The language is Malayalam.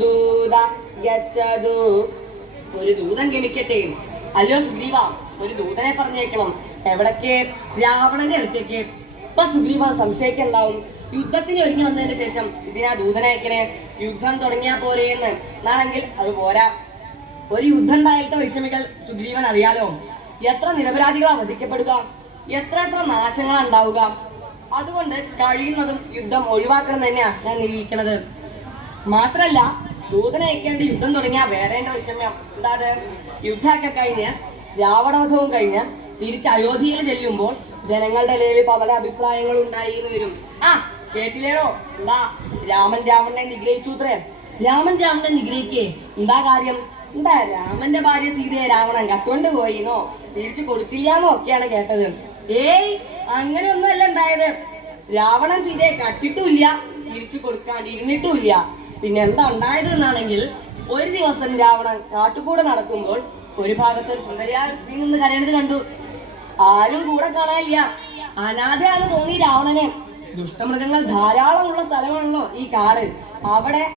ദൂത ഗച്ഛതു. ഒരു ദൂതൻ ഗമിക്കട്ടെ. അല്ലോ സുഗ്രീവ, ഒരു ദൂതനെ പറഞ്ഞേക്കണം. എവിടേക്ക്? രാവണന്റെ അടുത്തേക്ക്. ഇപ്പൊ സുഗ്രീവ സംശയിക്കുണ്ടാവും, യുദ്ധത്തിന് ഒരുങ്ങി വന്നതിന് ശേഷം ഇതിനാ ദൂതനയക്കനെ? യുദ്ധം തുടങ്ങിയാ പോരേന്ന്. എന്നാണെങ്കിൽ അത് പോരാ. ഒരു യുദ്ധം ഉണ്ടായിട്ട് വിഷമികൾ സുഗ്രീവൻ അറിയാലോ. എത്ര നിരപരാധികളാ വധിക്കപ്പെടുക, എത്ര നാശങ്ങളാ ഉണ്ടാവുക. അതുകൊണ്ട് കഴിയുന്നതും യുദ്ധം ഒഴിവാക്കണം തന്നെയാ ഞാൻ നിരീക്ഷിക്കണത്. മാത്രല്ല, ദൂതനയക്കേണ്ട യുദ്ധം തുടങ്ങിയാ വേറേണ്ട വിഷമ്യം എന്താ? യുദ്ധമൊക്കെ കഴിഞ്ഞ് രാവണവധവും കഴിഞ്ഞ് തിരിച്ച് അയോധ്യയിൽ ചെല്ലുമ്പോൾ ജനങ്ങളുടെ ഇടയിൽ പല അഭിപ്രായങ്ങളും ഉണ്ടായി എന്ന് വരും. ആ കേട്ടില്ലേടോ, എന്താ രാമനെ നിഗ്രഹിച്ചുത്രേ. രാമനെ നിഗ്രഹിക്കേ എന്താ കാര്യം? എന്താ രാമന്റെ ഭാര്യ സീതയെ രാവണൻ കട്ടുകൊണ്ട് പോയിന്നോ, തിരിച്ചു കൊടുത്തില്ലാന്നോ ഒക്കെയാണ് കേട്ടത്. ഏയ്, അങ്ങനെയൊന്നുമല്ല ഉണ്ടായത്. രാവണൻ സീതയെ കട്ടിട്ടുമില്ല, തിരിച്ചു കൊടുക്കാണ്ടിരുന്നിട്ടുമില്ല. പിന്നെ എന്താ ഉണ്ടായത് എന്നാണെങ്കിൽ, ഒരു ദിവസം രാവണൻ കാട്ടുകൂടെ നടക്കുമ്പോൾ ഒരു ഭാഗത്ത് ഒരു സുന്ദരിയായ സ്ത്രീ നിന്ന് കരയണത് കണ്ടു. ആരും കൂടെ കാണാനില്ല. അനാഥയാണ് തോന്നി രാവണന്. ദുഷ്ടമൃഗങ്ങൾ ധാരാളമുള്ള സ്ഥലമാണല്ലോ ഈ കാട്. അവിടെ